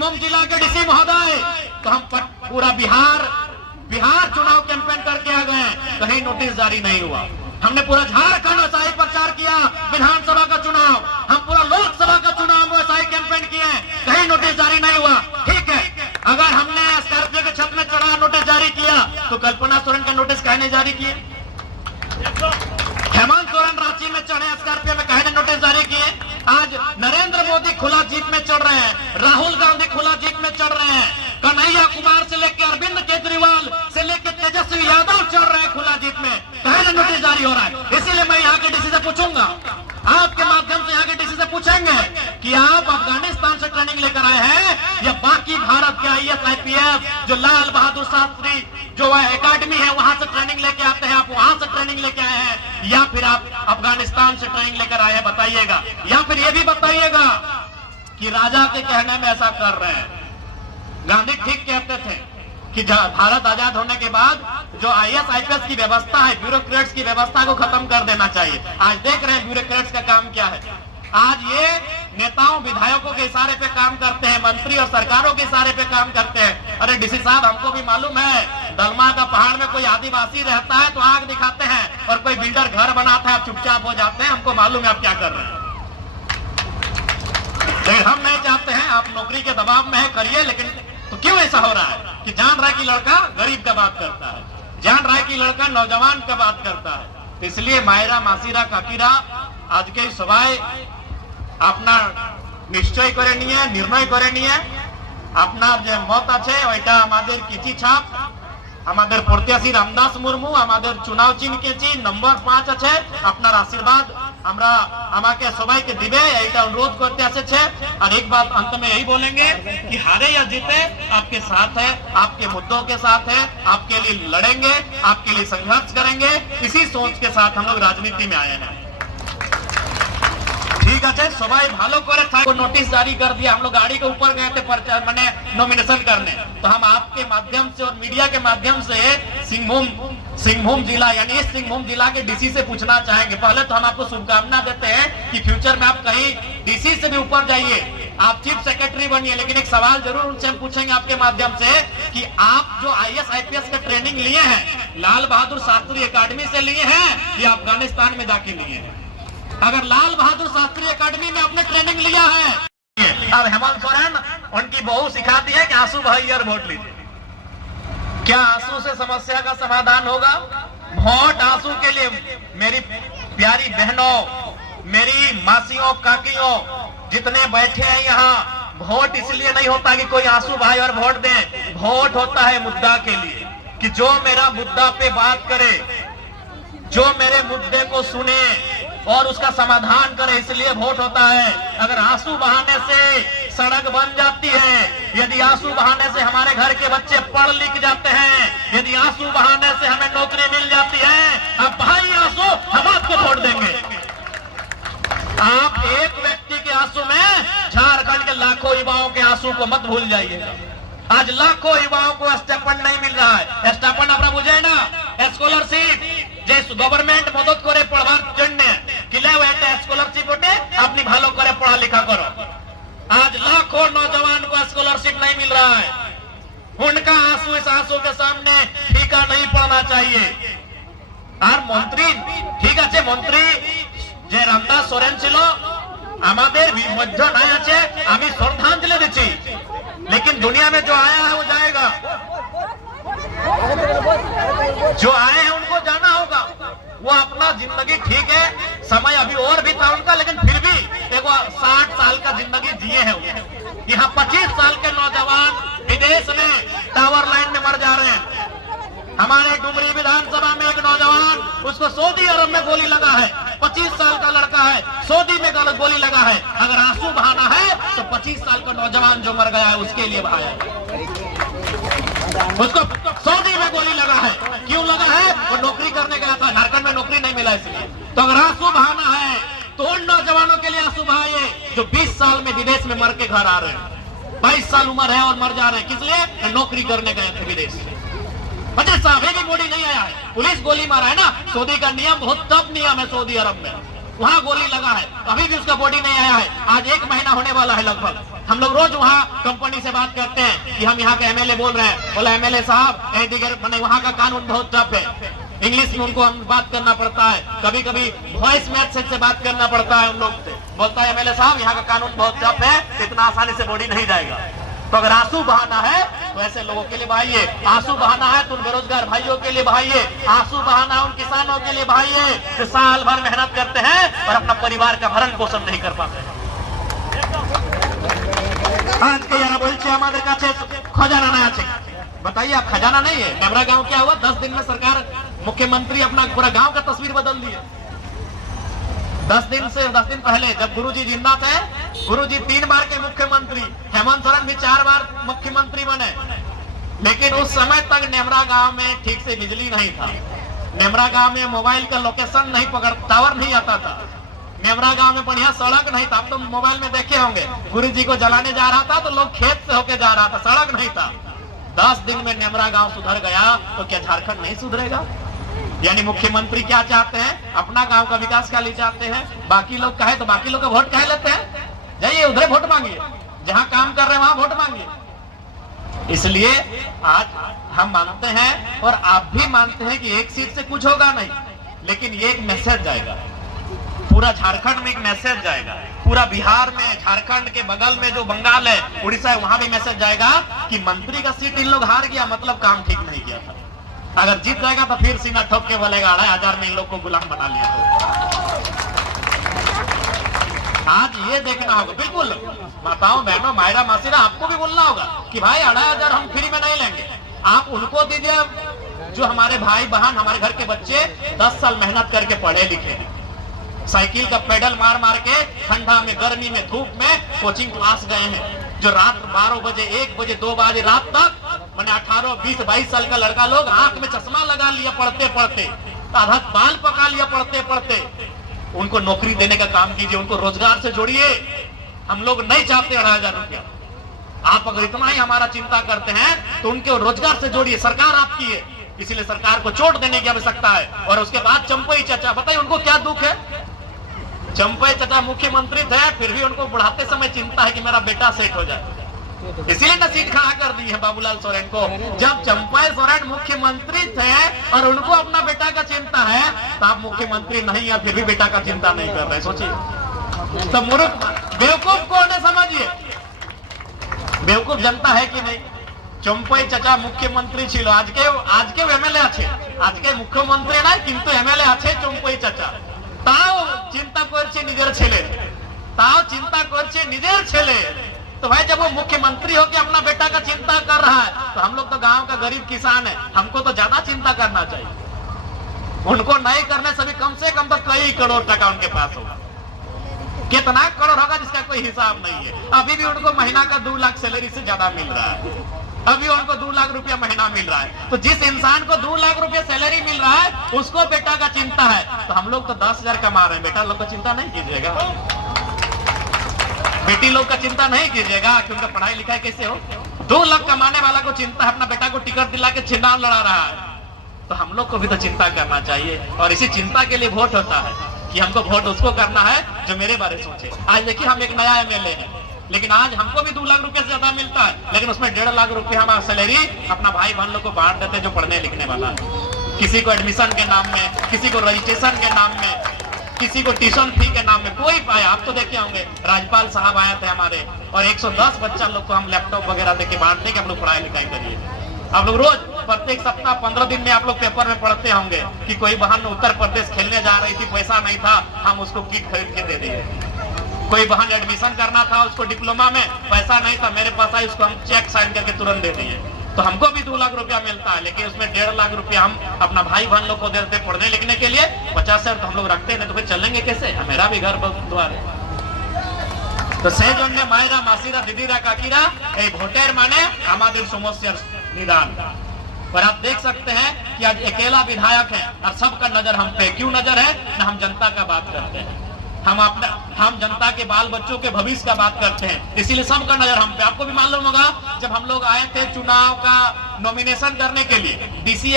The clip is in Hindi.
सिंहभूम जिला के डीसी महोदय, तो हम पूरा बिहार चुनाव कैंपेन करके आ गए, कहीं नोटिस जारी नहीं हुआ। हमने पूरा झारखंड वैसा प्रचार किया, विधानसभा का चुनाव, हम पूरा लोकसभा का चुनाव वैसा ही कैंपेन किए, कहीं नोटिस जारी नहीं हुआ। ठीक है, अगर हमने स्कॉर्पियो के छत में चढ़ा नोटिस जारी किया, तो कल्पना सोरेन का नोटिस कहने जारी किए? हेमंत सोरेन रांची में चढ़े स्कॉर्पियो में, कहने नोटिस जारी किए? आज नरेंद्र मोदी खुला जीप में चढ़ रहे हैं, राहुल गांधी खुला जीप में चढ़ रहे हैं, कन्हैया कुमार से लेकर अरविंद केजरीवाल से लेकर तेजस्वी यादव चढ़ रहे हैं खुला जीप में, कहने नोटिस जारी हो रहा है। इसीलिए मैं यहाँ के डीसी से पूछूंगा, आपके माध्यम से यहाँ के डीसी से पूछेंगे कि आप अफगानिस्तान से ट्रेनिंग लेकर आए हैं या बाकी भारत के IAS IPS जो लाल बहादुर शास्त्री जो एकेडमी है वहां से ट्रेनिंग लेके आते हैं, आप वहां से ट्रेनिंग लेके आए हैं, या फिर आप अफगानिस्तान से ट्रेनिंग लेकर आए हैं, बताइएगा। या फिर ये भी बताइएगा कि राजा के कहने में ऐसा कर रहे हैं। गांधी ठीक कहते थे कि भारत आजाद होने के बाद जो IAS IPS की व्यवस्था है, ब्यूरोक्रेट्स की व्यवस्था को खत्म कर देना चाहिए। आज देख रहे हैं ब्यूरोक्रेट्स का काम क्या है। आज ये नेताओं विधायकों के इशारे पे काम करते हैं, मंत्री और सरकारों के इशारे पे काम करते हैं। अरे डीसी साहब, हमको भी मालूम है, दलमा का पहाड़ में कोई आदिवासी रहता है तो आग दिखाते हैं, और कोई बिल्डर घर बनाता है आप चुपचाप हो जाते हैं। हमको मालूम है आप क्या कर रहे हैं, लेकिन हम नहीं चाहते हैं। आप नौकरी के दबाव में है, करिए, लेकिन तो क्यों ऐसा हो रहा है कि जान रहा है कि लड़का गरीब का बात करता है, जान रहा है कि लड़का नौजवान का बात करता है। तो इसलिए मायरा मासीरा काकीरा आज के सभाए अपना निश्चय करे निये, निर्णय करे निये, अपना जो मत आछे ओइटा आमादेर किछि छाप, आमादेर प्रत्याशी रामदास मुर्मू, आमादेर चुनाव चिन्ह केछि नंबर 5 আছে, আপনার आशीर्वाद আমরা আমাকে সবাইকে দিবে, এইটা অনুরোধ করতে আসছে। और एक बात अंत में यही बोलेंगे कि हारे या जीते आपके साथ है, आपके मुद्दों के साथ है, आपके लिए लड़ेंगे, आपके लिए संघर्ष करेंगे। इसी सोच के साथ हम लोग राजनीति में आए हैं। ठीक है, सबाई भालो करे था, नोटिस जारी कर दिया। हम लोग गाड़ी के ऊपर गए थे प्रचार मैंने नॉमिनेशन करने, तो हम आपके माध्यम से और मीडिया के माध्यम से सिंहभूम जिला यानी इस सिंहभूम जिला के डीसी से पूछना चाहेंगे। पहले तो हम आपको शुभकामना देते हैं कि फ्यूचर में आप कहीं डीसी से भी ऊपर जाइए, आप चीफ सेक्रेटरी बनिए। लेकिन एक सवाल जरूर उनसे हम पूछेंगे आपके माध्यम से कि आप जो IAS IPS का ट्रेनिंग लिए हैं, लाल बहादुर शास्त्री एकेडमी से लिए हैं या अफगानिस्तान में जाके लिए हैं? अगर लाल बहादुर शास्त्री एकेडमी में आपने ट्रेनिंग लिया है, अब हेमंत सोरेन उनकी बहू सिखाती है कि आंसू भाई यार वोट लीजिए। क्या आंसू से समस्या का समाधान होगा? वोट आंसू के लिए मेरी प्यारी बहनों, मेरी मासियों, काकियों जितने बैठे हैं यहाँ, वोट इसलिए नहीं होता कि कोई आंसू भाई और वोट दे, वोट होता है मुद्दा के लिए, कि जो मेरा मुद्दा पे बात करे, जो मेरे मुद्दे को सुने और उसका समाधान करे, इसलिए वोट होता है। अगर आंसू बहाने से सड़क बन जाती है, यदि आंसू बहाने से हमारे घर के बच्चे पढ़ लिख जाते हैं, यदि आंसू बहाने से हमें नौकरी मिल जाती है, अब भाई आंसू हम आपको वोट देंगे। आप एक व्यक्ति के आंसू में झारखंड के लाखों युवाओं के आंसू को मत भूल जाइएगा। आज लाखों युवाओं को स्टाइपेंड नहीं मिल रहा है। स्टाइपेंड अपना बुझे ना, स्कॉलरशिप जो गवर्नमेंट मदद करे पढ़वार जन्य किले स्कॉलरशिप होते अपनी भालो करे, पढ़ा लिखा करो। आज लाखों नौजवान को स्कॉलरशिप नहीं मिल रहा है। उनका आंसू इस आंसू के सामने फीका नहीं पड़ना चाहिए। और मंत्री ठीक है, मंत्री जे रामदास सोरेन छिलो आमादेर मध्य नहीं आछे, आमी श्रद्धांजलि दिচ্ছি, लेकिन दुनिया में जो आया है वो जाएगा, जो आए हैं उनको जाना होगा। वो अपना जिंदगी ठीक है, समय अभी और भी था उनका, लेकिन फिर भी एक 60 साल का जिंदगी जिए हैं। यहाँ 25 साल के नौजवान विदेश में टावर लाइन में मर जा रहे हैं। हमारे डुमरी विधानसभा में एक नौजवान, उसको सऊदी अरब में गोली लगा है, 25 साल का लड़का है, सऊदी में गोली लगा है। अगर आंसू बहाना है तो 25 साल का नौजवान जो मर गया है उसके लिए बहाया, उसको सऊदी में गोली लगा है। क्यों लगा है? वो नौकरी करने गया था, झारखंड में नौकरी नहीं मिला इसलिए। तो अगर आंसू बहाना है तो उन नौजवानों के लिए आंसू बहाइए जो 20 साल में विदेश में मर के घर आ रहे हैं, 22 साल उम्र है और मर जा रहे हैं। किस लिए? नौकरी करने गए थे विदेश में। अच्छा साहब भी बॉडी नहीं आया है, पुलिस गोली मारा है ना। सऊदी का नियम बहुत टफ नियम है, सऊदी अरब में वहां गोली लगा है, अभी भी उसका बॉडी नहीं आया है। आज 1 महीना होने वाला है लगभग। हम लोग रोज वहाँ कंपनी से बात करते हैं कि हम यहाँ के एमएलए बोल रहे हैं, बोला एमएलए साहब मैंने वहाँ का कानून बहुत टफ है, इंग्लिश में उनको हम बात करना पड़ता है, कभी कभी वॉइस मैसेज से बात करना पड़ता है उन लोग से। बोलता है एमएलए साहब यहाँ का कानून बहुत टफ है, इतना आसानी से बॉडी नहीं जाएगा। तो अगर आंसू बहाना है तो ऐसे लोगों के लिए बहाइए, आंसू बहाना है तो उन बेरोजगार भाइयों के लिए बहाइए, आंसू बहाना है उन किसानों के लिए बहाइए जो साल भर मेहनत करते हैं और अपना परिवार का भरण पोषण नहीं कर पाते हैं। आज के यारा बोलছে আমাদের কাছে खजाना नहीं আছে, बताइए आप खजाना नहीं है। नेमरा गांव क्या हुआ, 10 दिन में सरकार मुख्यमंत्री अपना पूरा गांव का तस्वीर बदल दिया। 10 दिन पहले जब गुरुजी जिंदा थे, गुरुजी 3 बार के मुख्यमंत्री, हेमंत सोरेन भी 4 बार मुख्यमंत्री बने, लेकिन उस समय तक नेमरा गांव में ठीक से बिजली नहीं था, नेमरा गांव में मोबाइल का लोकेशन नहीं पकड़, टावर नहीं आता था, नेमरा गांव में बढ़िया सड़क नहीं था। आप तो मोबाइल में देखे होंगे, गुरुजी को जलाने जा रहा था तो लोग खेत से होके जा रहा था, सड़क नहीं था। 10 दिन में नेमरा गांव सुधर गया तो क्या झारखंड नहीं सुधरेगा? यानी मुख्यमंत्री क्या चाहते हैं, अपना गांव का विकास क्या ले चाहते हैं, बाकी लोग कहे तो बाकी लोग का वोट कहे लेते हैं, जाइए उधर वोट मांगिए, जहां काम कर रहे हैं वहां वोट मांगिए। इसलिए आज हम मानते हैं और आप भी मानते हैं कि एक सीट से कुछ होगा नहीं, लेकिन ये एक मैसेज जाएगा, पूरा झारखंड में एक मैसेज जाएगा, पूरा बिहार में, झारखंड के बगल में जो बंगाल है, उड़ीसा है, वहां भी मैसेज जाएगा कि मंत्री का सीट इन लोग हार गया, मतलब काम ठीक नहीं किया था। अगर जीत जाएगा तो फिर सीना ठोक के बोलेगा 2500 में इन लोग को गुलाम बना लिया। तो आज ये देखना होगा, बिल्कुल माताओं बहनों मायरा मासीरा आपको भी बोलना होगा कि भाई 2500 हम फ्री में नहीं लेंगे, आप उनको दीजिए जो हमारे भाई बहन, हमारे घर के बच्चे 10 साल मेहनत करके पढ़े लिखे, साइकिल का पेडल मार मार के ठंडा में, गर्मी में, धूप में कोचिंग क्लास गए हैं, जो रात 12 बजे, 1 बजे, 2 बजे रात तक, मैंने 18, 20, 22 साल का लड़का लोग आंख में चश्मा लगा लिया पढ़ते पढ़ते, आधा बाल पका लिया पढ़ते पढ़ते। उनको नौकरी देने का काम कीजिए, उनको रोजगार से जोड़िए। हम लोग नहीं चाहते 2500 रुपया, आप अगर इतना ही हमारा चिंता करते हैं तो उनके रोजगार से जोड़िए। सरकार आपकी है, इसीलिए सरकार को चोट देने की आवश्यकता है। और उसके बाद चंपई चाचा, बताइए उनको क्या दुख है? चंपई चाचा मुख्यमंत्री थे, फिर भी उनको बुढ़ाते समय चिंता है कि मेरा बेटा सेट हो जाए, इसीलिए न सीट खड़ा कर दी है बाबूलाल सोरेन को। जब चंपई सोरेन मुख्यमंत्री थे और उनको अपना बेटा का चिंता है, तो आप मुख्यमंत्री नहीं है फिर भी बेटा का चिंता नहीं कर रहे, सोचिए। तो मूर्ख बेवकूफ कौन है समझिए, बेवकूफ जनता है कि नहीं? चंपई चाचा मुख्यमंत्री छिलो, आज के एमएलए আছে, आज के मुख्यमंत्री ना किंतु एमएलए আছে चंपई चाचा, তাও চিন্তা করছে নিজের ছেলে, তাও চিন্তা করছে নিজের ছেলে। तो भाई जब वो मुख्यमंत्री होकर अपना बेटा का चिंता कर रहा है, तो हम लोग तो गांव का गरीब किसान है, हमको तो ज्यादा चिंता करना चाहिए। उनको नहीं करने से भी कम तो कई करोड़ टका उनके पास होगा, कितना करोड़ होगा जिसका कोई हिसाब नहीं है। अभी भी उनको महीना का 2 लाख सैलरी से ज्यादा मिल रहा है, अभी उनको 2 लाख रुपया महीना मिल रहा है। तो जिस इंसान को 2 लाख रुपया सैलरी मिल रहा है, उसको बेटा का चिंता है, तो हम लोग तो 10,000 कमा रहे हैं, बेटा लोग का चिंता नहीं कीजिएगा, बेटी लोग का चिंता नहीं कीजिएगा कि उनका पढ़ाई लिखाई कैसे हो। 2 लाख कमाने वाला को चिंता है अपना बेटा को टिकट दिला के चुनाव लड़ा रहा है, तो हम लोग को भी तो चिंता करना चाहिए। और इसी चिंता के लिए वोट होता है कि हमको वोट उसको करना है जो मेरे बारे में सोचे। आज देखिए हम एक नया एमएलए है, लेकिन आज हमको भी 2 लाख रुपए से ज्यादा मिलता है, लेकिन उसमें 1.5 लाख रुपए हमारा सैलरी अपना भाई बहन लोग को बांट देते हैं जो पढ़ने लिखने वाला है। किसी को एडमिशन के नाम में, किसी को रजिस्ट्रेशन के नाम में, किसी को ट्यूशन फी के नाम में, कोई पाया। आप तो देखे होंगे राज्यपाल साहब आए थे हमारे, और 110 बच्चा लोग को हम लैपटॉप वगैरह देके बांटने के हम लोग पढ़ाई लिखाई करिए। आप लोग रोज प्रत्येक सप्ताह 15 दिन में आप लोग पेपर में पढ़ते होंगे कि कोई बहन उत्तर प्रदेश खेलने जा रही थी, पैसा नहीं था, हम उसको किट खरीद के दे दिए। कोई बहन एडमिशन करना था, उसको डिप्लोमा में पैसा नहीं था, मेरे पास आई, उसको हम चेक साइन करके तुरंत दे दिए। तो हमको भी 2 लाख रुपया मिलता है, लेकिन उसमें 1.5 लाख रुपया हम अपना भाई बहन लोग को देते पढ़ने लिखने के लिए। 50,000 तो हम लोग रखते हैं, तो फिर चलेंगे कैसे? मेरा भी घर द्वार है। तो से जन्य मायरा मासीरा दीदीरा काकीरा এই ভোটের মানে আমাদের সমস্যার निदान। और आप देख सकते हैं कि आज अकेला विधायक है और सबका नजर हम पे। क्यों नजर है? ना हम जनता का बात करते हैं, हम जनता के बाल बच्चों के भविष्य का बात करते हैं, इसीलिए सबका नजर हम पे। आपको भी मालूम होगा जब हम लोग आए थे चुनाव का नॉमिनेशन करने के लिए, डीसी